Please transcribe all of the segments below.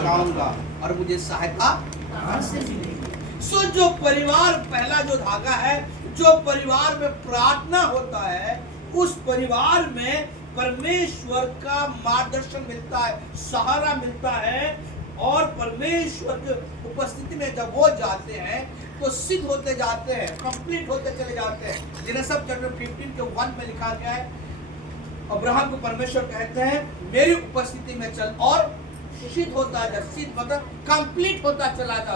लगाऊंगा और मुझे सहायता कहां से मिलेगी। सो जो परिवार, पहला जो धागा है, जो परिवार में प्रार्थना होता है, उस परिवार में परमेश्वर का मार्गदर्शन मिलता है, सहारा मिलता है, और परमेश्वर की उपस्थिति में जब वो जाते हैं तो सिद्ध होते जाते हैं, कंप्लीट होते चले जाते हैं। जेनेसिस चैप्टर 15 के 1 में लिखा गया है, अब्राहम को परमेश्वर कहते हैं मेरी उपस्थिति में चल और सिद्ध होता जा। सिद्ध मतलब कंप्लीट होता चला जा,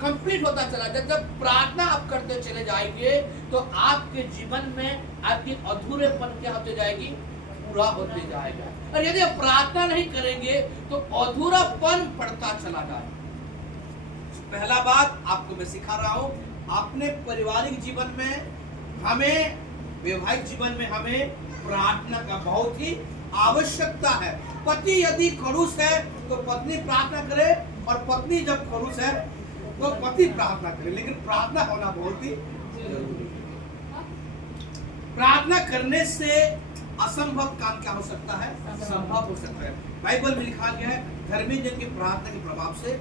कंप्लीट होता चला जा। जब प्रार्थना आप करते चले जाएंगे तो आपके जीवन में आपकी अधूरेपन क्या होते जाएगी, पूरा होते जाएगा। और यदि आप प्रार्थना नहीं करेंगे तो अधूरापन बढ़ता चला जाएगा। पहला बात आपको मैं सिखा रहा हूं, अपने पारिवारिक जीवन में हमें, वैवाहिक जीवन में हमें प्रार्थना का बहुत ही आवश्यकता है। पति यदि खड़ूस है तो पत्नी प्रार्थना करे, और पत्नी जब खड़ूस है तो पति प्रार्थना करे, लेकिन प्रार्थना होना बहुत ही जरूरी है। प्रार्थना करने से असंभव काम क्या हो सकता है, संभव हो सकता है। बाइबल में लिखा गया है धर्मी जन की प्रार्थना के प्रभाव से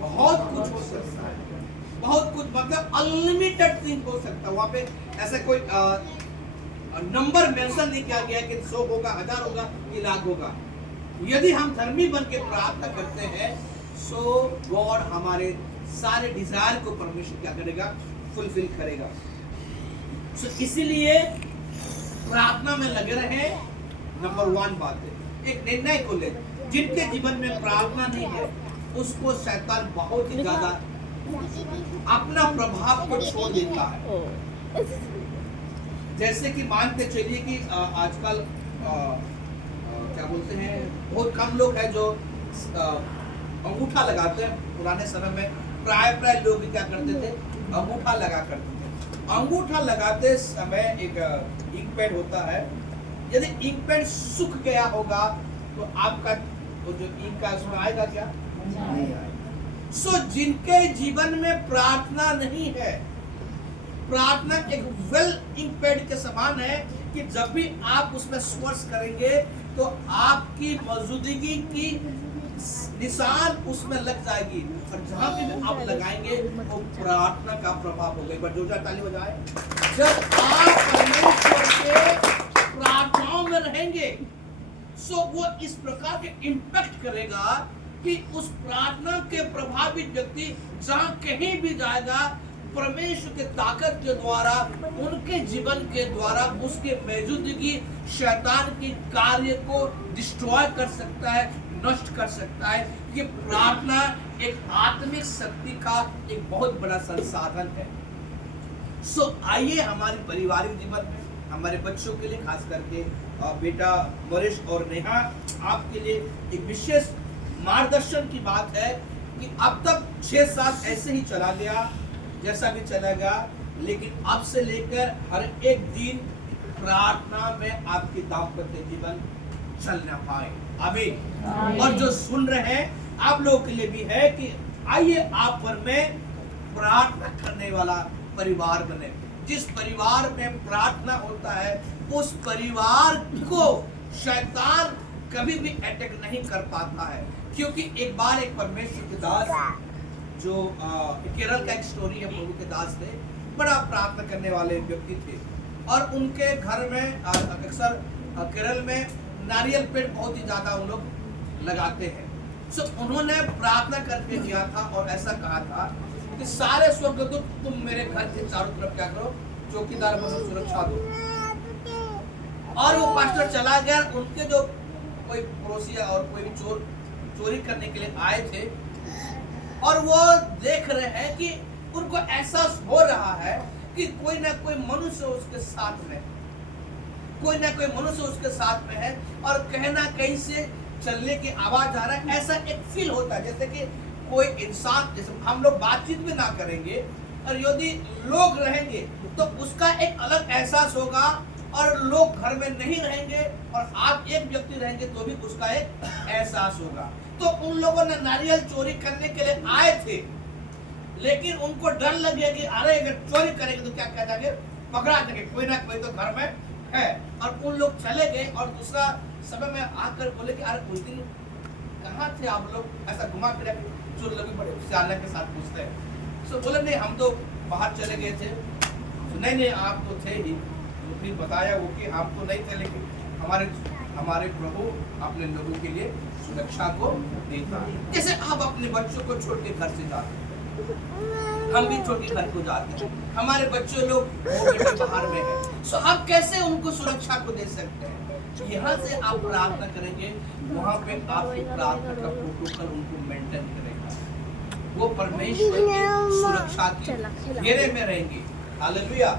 बहुत कुछ हो सकता है, बहुत कुछ मतलब अनलिमिटेड थिंग हो सकता है। वहां पे ऐसा कोई नंबर मेंशन नहीं किया गया कि 100 होगा, 1000 होगा, कि लाख होगा। यदि हम धर्मी बन के प्रार्थना करते हैं सो गॉड हमारे सारे डिजायर को परमेश्वर क्या करेगा, फुलफिल करेगा। सो इसीलिए प्रार्थना में लगे रहे। नंबर 1 बात है, एक निर्णय को ले, जिनके जीवन में प्रार्थना नहीं है उसको शैतान बहुत ही ज्यादा अपना प्रभाव को छोड़ देता है। जैसे कि मानते चलिए कि आजकल क्या बोलते हैं, बहुत कम लोग हैं जो अंगूठा लगाते हैं। पुराने समय में प्राय लोग क्या करते थे, अंगूठा लगा करते थे। अंगूठा लगाते समय एक इंक पैड होता है, यदि इंक पैड सूख गया होगा तो आपका तो जो इंक का उसमें आएगा क्या, नहीं आएगा। सो जिनके जीवन में प्रार्थना नहीं है, प्रार्थना एक वेल इंक पैड के समान है कि जब भी आप उसमें स्पर्श करेंगे तो आपकी मौजूदगी की निशान उसमें लग जाएगी, और जहां भी आप लगाएंगे वो प्रार्थना का प्रभाव होगा। एक बार जोरदार ताली बजाएं। जब आप परमेश्वर के प्रार्थनाओं में रहेंगे सो वो इस प्रकार के इम्पैक्ट करेगा कि उस प्रार्थना के प्रभावित व्यक्ति जहां कहीं भी जाएगा, परमेश्वर के ताकत के द्वारा, उनके जीवन के द्वारा उसके मौजूदगी शैतान के कार्य को डिस्ट्रॉय कर सकता है, नष्ट कर सकता है। ये प्रार्थना एक आत्मिक शक्ति का एक बहुत बड़ा संसाधन है। सो आइए हमारे पारिवारिक जीवन में, हमारे बच्चों के लिए, खास करके बेटा मरीश और नेहा, आपके लिए एक विशेष मार्गदर्शन की बात है कि अब तक 6 साल ऐसे ही चला गया, जैसा भी चला गया, लेकिन अब से लेकर हर एक दिन प्रार्थना में आपकी दाम्पत्य जीवन चलना पाए। आमीन। और जो सुन रहे हैं आप लोगों के लिए भी है कि आइए आप पर में प्रार्थना करने वाला परिवार बने। जिस परिवार में प्रार्थना होता है उस परिवार को शैतान कभी भी अटैक नहीं कर पाता है, क्योंकि एक बार एक परमेश्वर के दास, जो केरल का एक स्टोरी है, प्रभु के दास थे, बड़ा प्रार्थना करने वाले व्यक्ति थे, और उनके घर में अक्सर केरल में नारियल पेड़ बहुत ही ज्यादा उन लोग लगाते हैं। सो उन्होंने प्रार्थना करके किया था और ऐसा कहा था कि सारे स्वर्गदूत तुम मेरे घर के चारों तरफ क्या करो, चौकीदार बनो, सुरक्षा दो। और वो पास्टर चला गया। उनके जो कोई पड़ोसी और कोई भी चोर चोरी करने के लिए आए थे, और वो देख रहे हैं कि उनको एहसास हो रहा है कि कोई ना कोई मनुष्य उसके साथ में, कोई ना कोई मनुष्य उसके साथ में है, और कहना कहीं से चलने की आवाज आ रहा है। ऐसा एक फील होता है जैसे कि कोई इंसान, जैसे हम लोग बातचीत भी ना करेंगे और यदि लोग रहेंगे तो उसका एक अलग एहसास होगा, और लोग घर में नहीं रहेंगे और आप एक व्यक्ति रहेंगे तो भी उसका एक एहसास होगा। तो उन लोगों ने नारियल चोरी करने के लिए आए थे, लेकिन उनको डर लगे कि अरे अगर चोरी करेंगे तो क्या कह जाएंगे, पकड़ा जाएंगे, कोई ना कोई तो घर में है। और उन लोग चले गए, और दूसरा समय में आकर बोले कि अरे उस दिन कहाँ थे आप लोग? ऐसा घुमा फिरा के जो लोग भी बड़े उत्साह के साथ पूछते हैं। सो बोले नहीं हम तो बाहर चले गए थे। नहीं आप तो थे ही। तो फिर बताया वो कि आप तो नहीं थे, लेकिन हमारे प्रभु अपने लोगों के लिए सुरक्षा को देता है। जैसे आप अपने बच्चों को छोड़ के घर से जाते हैं, हम भी छोड़ के घर को जाते हैं, हमारे बच्चे लोग वो बेटे बाहर में है, सो आप कैसे उनको सुरक्षा को दे सकते हैं? यहाँ से आप प्रार्थना करेंगे, वहाँ पे आपकी प्रार्थना का प्रोटोकॉल उनको मेंटेन करेगा। वो परमेश्वर की सुरक्षा के घेरे में रहेंगे। हालेलुया।